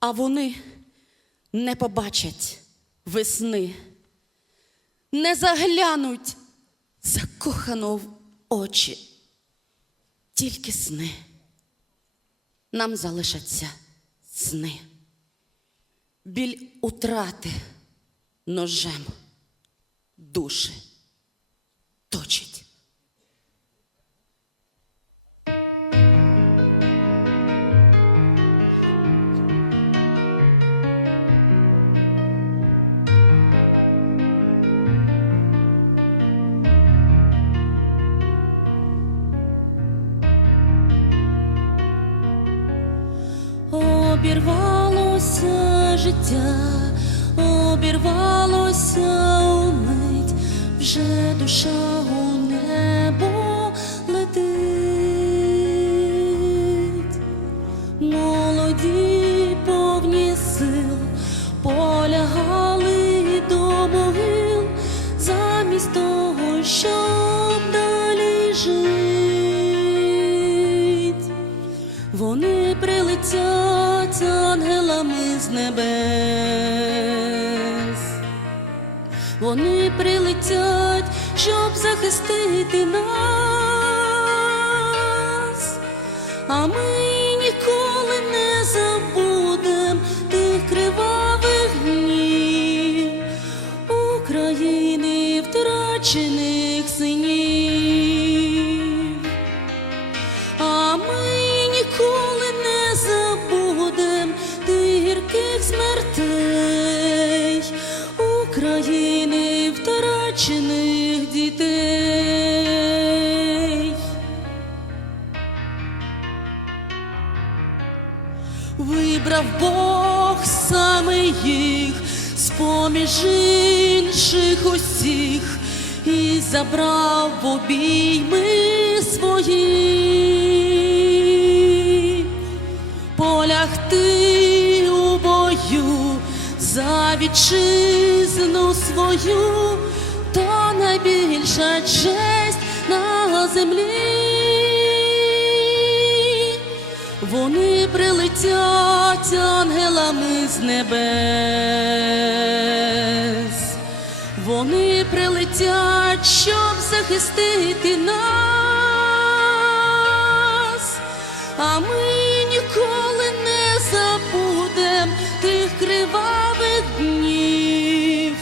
а вони не побачать весни, не заглянуть закохано в очі, тільки сни. Нам залишаться сни. Біль утрати ножем душі точить. Обірвалося життя, обірвалося умить, вже душа ангелами з небес. Вони прилетять, щоб захистити нас. А ми ніколи не забудем тих кривавих днів України втрачених синів. Вибрав Бог саме їх з поміж інших усіх і забрав в обійми свої полягти у бою за вітчизну свою, то найбільша честь на землі. Вони прилетять ангелами з небес. Вони прилетять, щоб захистити нас. А ми ніколи не забудем тих кривавих днів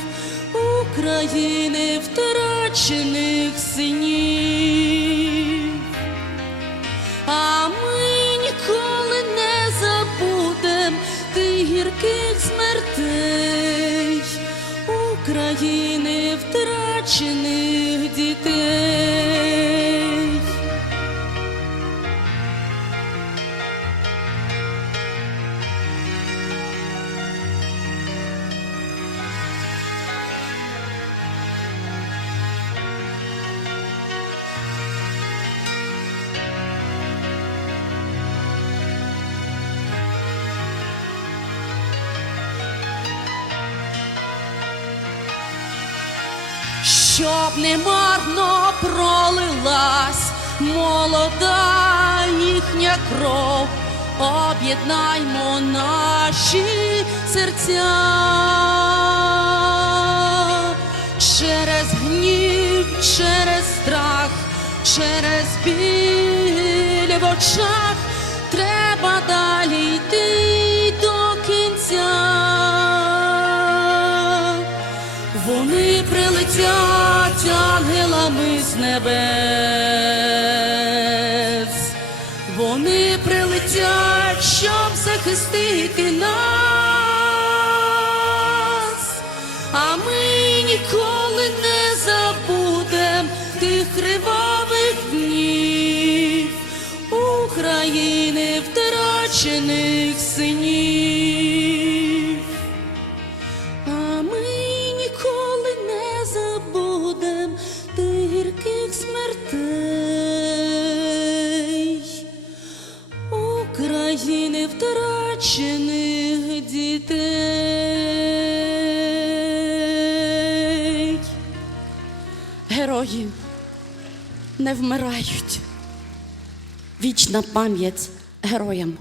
України втрачених синів. Гірких смертей України втрачених дітей. Щоб не марно пролилась молода їхня кров, об'єднаймо наші серця. Через гнів, через страх, через біль в очах треба далі йти до кінця. Вони прилетять ангелами з небес. Вони прилетять, щоб захистити нас. України втрачених дітей. Герої не вмирають. Вічна пам'ять героям.